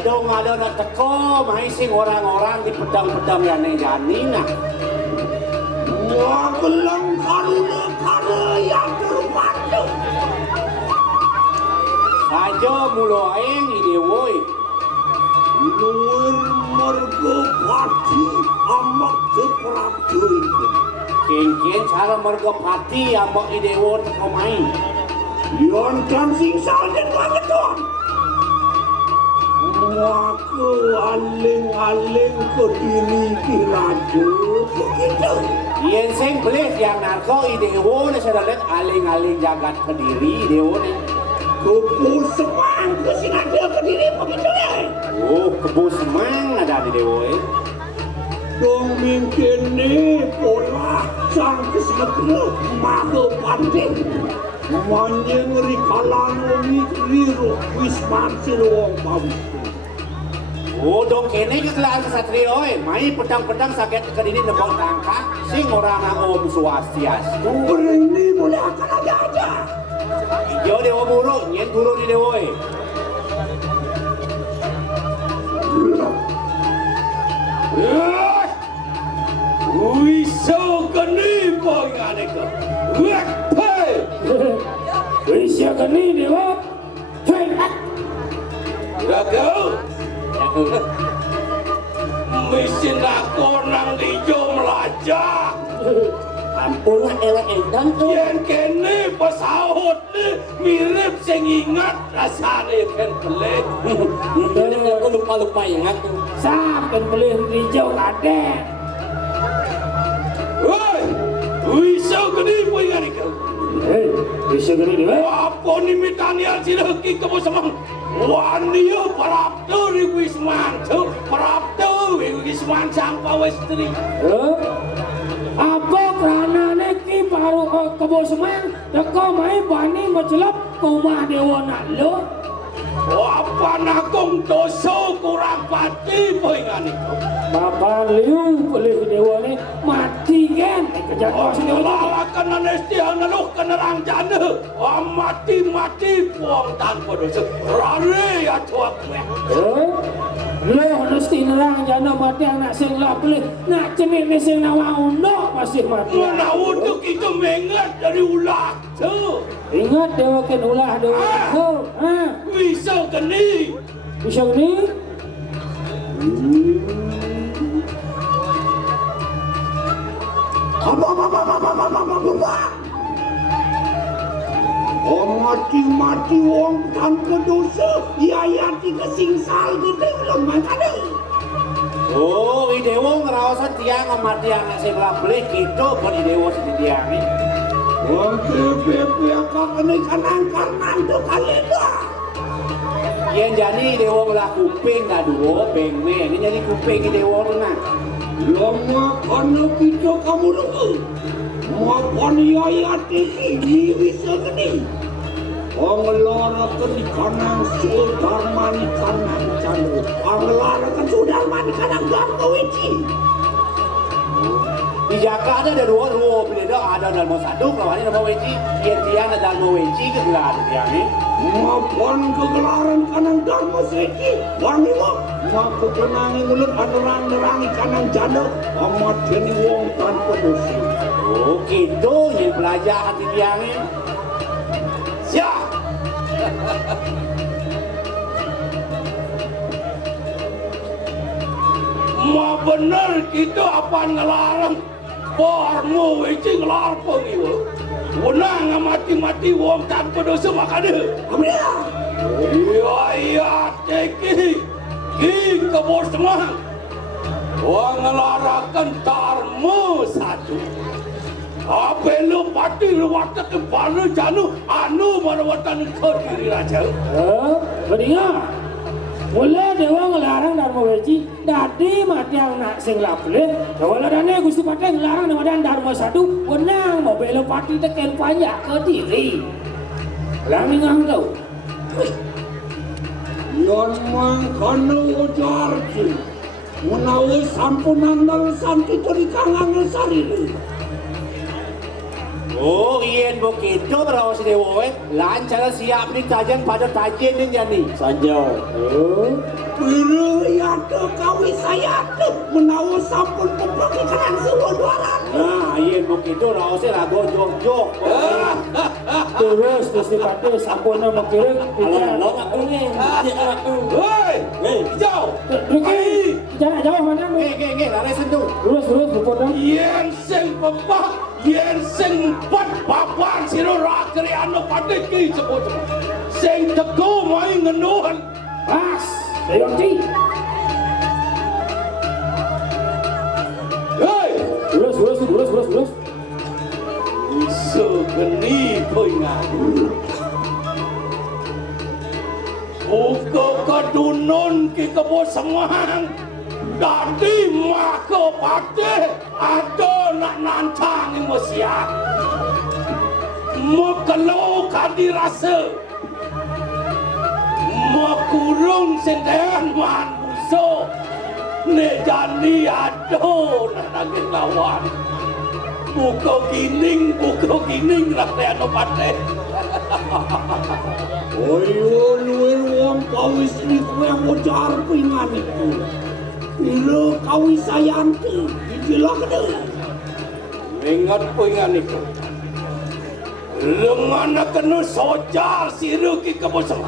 Dong ada teko mahising orang-orang di pedang-pedang yani nah. Wah gelang karena yang terpadu. Saja mulo aing ide woi. Luar marga pati amak terpadu itu. Ken cara marga pati amak ide wo teko main. Yon kan singsal dan banget tuan. Aku aling-aling ke diri kiraju begitu. Yen sing belis yang narko idewo na sa dalit aling-aling jagat ke diri idewo na. Kebu semang ke sinada ke diri begitu ya. Oh, kebu semang ada di dewo eh. Dong mungkin ni pola sang keseluruh mahu pandai. Manjeng rikalan wongi riru wisman siluang bagus. Oh, dong kene kegelaan kesatrio eh. Mai pedang-pedang sakit ke diri nebang tangka. Sing orang om swastiastu. Ini boleh akan aja. Ijo dewa muru, nyen turu di dewo eh. Wiso keni pangane ka. Wek. Wiso keni dewa. Gagal. Mesin aku nang lijo melajak. Ampunlah elek edan tuh. Yen kene pesawat ni mirip sing ingat rasane kan pelik. Jadi aku lupa ingat tuh. Sampai pelik hijau kade. Woi, wiso gede poingan ikan. Wiso gede ni. Apa ni mitani alcilaki kamu semang? Waniyo parapto ni wisman tu, parapto wisman sampai westri. Apa kerana neki baru kebo semang? Deko mai bani mencelap kumah dewa nak lo. Apa nakong doso kurang pati poingan itu. Bapak liu boleh dewa ni mati kan? Kejatuh sini Allah akan anesti analuk kenerang jana. Mati buang tanpa dosa. Rare ya tuak me. Le anesti nerang jana mati anak sing lah boleh nak cenik ni sing nawa uno masih mati. Nawa untuk itu mengat dari ulah tu. Ingat dewa kan ulah dewa tu. Bisa keni. Bisa keni. Apa? Oh mati wong tanpa dosa. Ya dikesingsal gede belum makanya. Oh, idewo ngerawasan tiang ngamati anak sebelah beli gitu pun idewo sedih tiang ni. Wong PPP akan kena kanan tu kali dah. Yang jadi idewo ngelah kuping dah dua peng ni. Ini jadi kuping idewo tu nak. Lama kena kita kamu dulu. Makan ayat ini bisa gini. Pengelarakan di kanan Sudarman di kanan Canu. Pengelarakan Sudarman di kanan Ganggawici. Di Jakarta ada dua beli ada dalam satu kalau ini nama weci, tiang ada dalam weci kegelar dia ni. Maupun kegelaran kanan Dharma Seki, wangi mo. Maka kenangi mulut anerang-nerangi kanan Jana. Amat jadi wong tanpa dosa. Oh gitu yang pelajaran di tiang ni. Siap. Ma benar kita apa ngelarang Parmo weci ngelarang pengiwa. Wenang mati-mati wong tanpa dosa makanya. Amria. Iya, Teki, ki kebos semang. Wang ngelarakan tarmu satu. Apa lu pati lu waktu tu baru janu anu marawatan kau diri raja. Beninga. Mula dewa ngelarang Dharma Werji, dadi matiang nak sing laple. Wala dane Gusti Patih ngelarang namadan Dharma satu, wenang mau belo pati teken panjak ke diri. Lami ngangkau. Yon mangkana ujarci menawi sampun andal santi turi kangang sarili. Oh, iyan begitu berawas dewa. Lancar siap ni tajan pada tajen ni jani. Saja. Biru yatu kawi sayatu menawi sampun pepaki kanang sewaduaran. Nah, iyan begitu rawasnya rago jok-jok. Terus Gusti Patih sampun makiring. Hei, hijau. Riki, jangan jauh mana? Nge, lari sentuh. Terus bupon. Yen sing pepah, yen sing pat papan siro rakri anu Patih ki sebut. Sing teguh main ngenuhan. Pas, Dewanti. Hei, Terus. isu geni poingan. Uko kedunun ki kebo semang. Dadi maka Patih ada nak nancang yang mesiak. Mekelo kadi rasa. Mekurung senden man busuk. Ne jani ado nak naging lawan. Buka gining rakyat no Patih. Oyo luwir wong kawis ni yang ujar pingan itu. Biru kawi sayanti dijelas kena. Ingat poingan itu. Lengan kena sojar siru ki kebosong.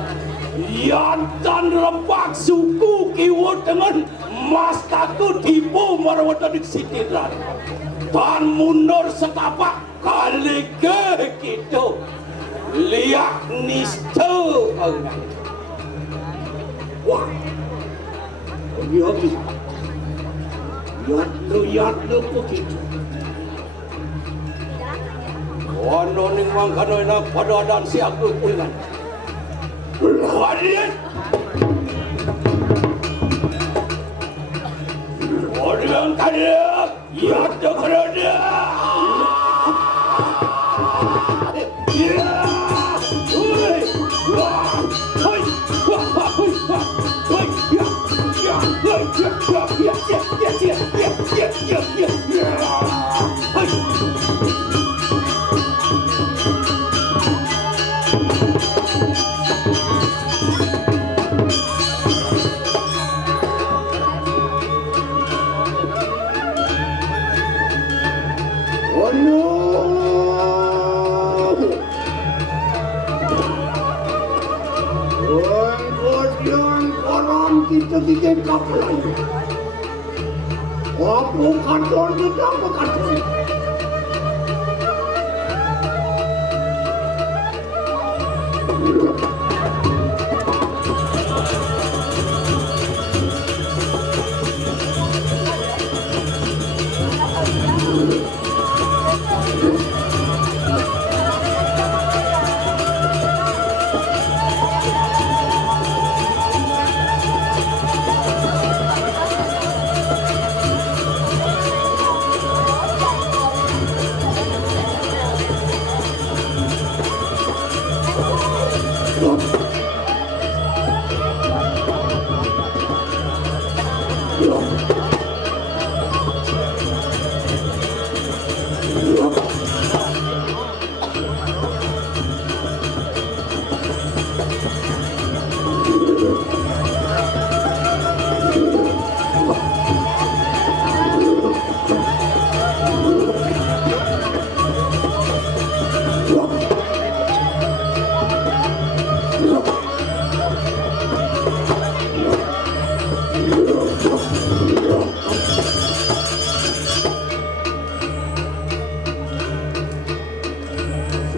Yantan rembak suku kiwut dengan mas taku tipu marawatan di sitiran. Dan mundur setapak kali ke gitu. Liak nista. Wah, habis. Yatlu begitu. Wano ning mangkano na pada dan si aku pulingan. Hadirin. Orang kaya, ya terkerja. Kita bikin kapelan. Apa kantor kita apa kantor?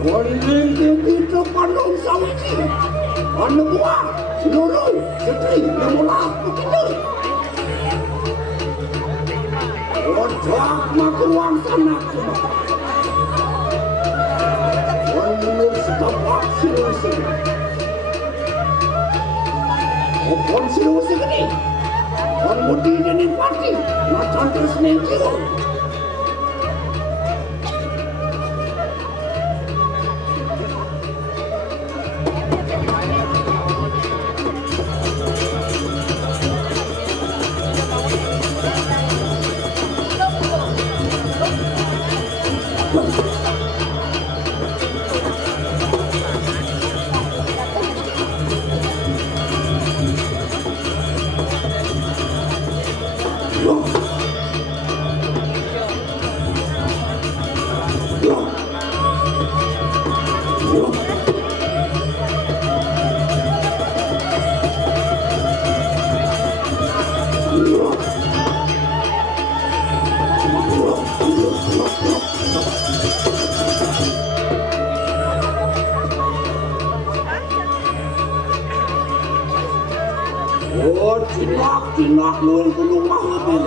Orang yang itu pandang sawi. Anu buah, seluruh, setri, yang mulak, begitu. Ojak makuang sana kuma. Menurut setapak silusi. Opon silusi ini. Orang budi dan pati, macam terus nentiu. Oh, jinak lu yang gunung mahal.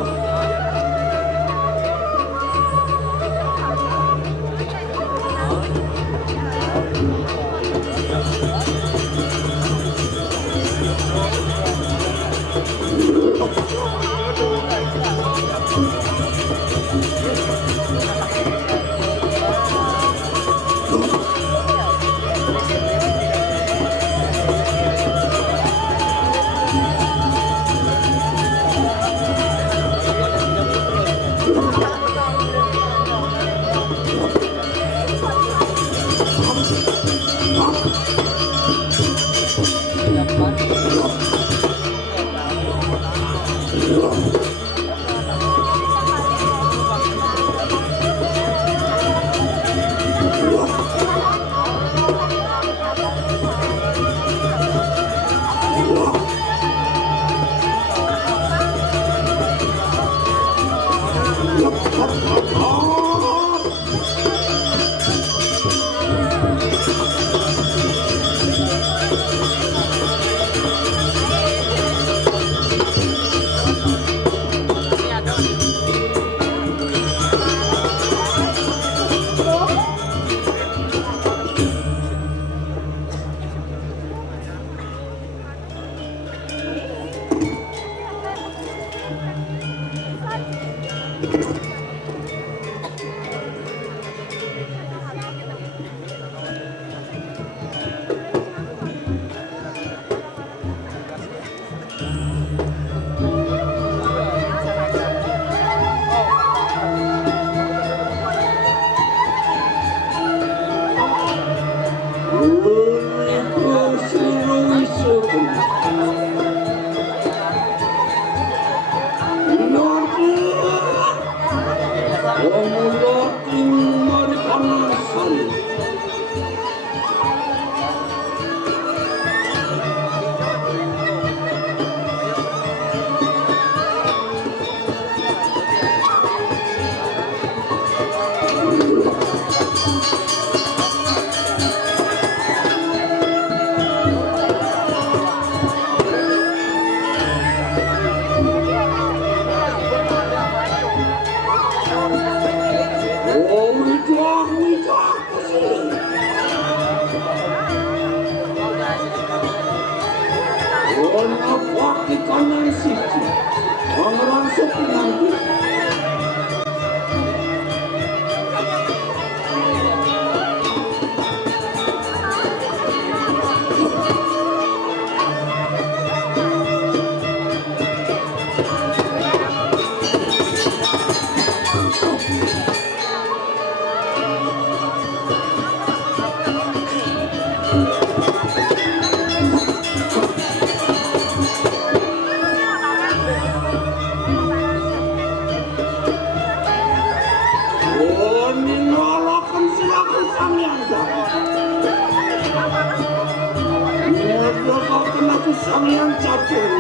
Samyang catur,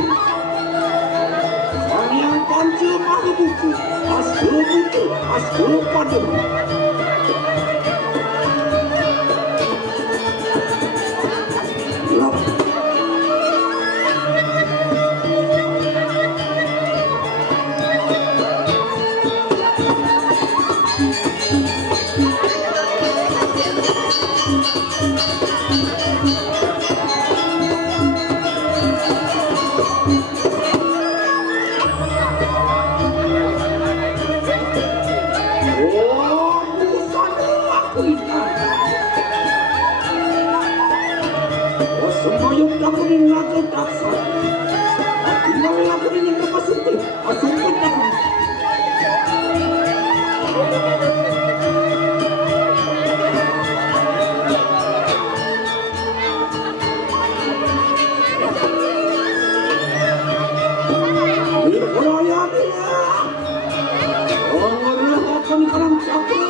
Samyang panca maha buku, astu buku, astu padam. semboyong dakunin nato taksa. Tinggal lakuin yang kapasumpit, asumpit aku. Berperaya dia. Orang akan karam capek.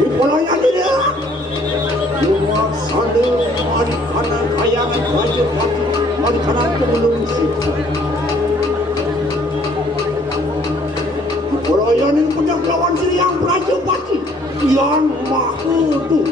di pelayan dia rumah sana di kanan kayangan Raja Pati di kanan pembelum siksa di pelayan ini punya kawan sini yang Raja Pati yang mahu tuh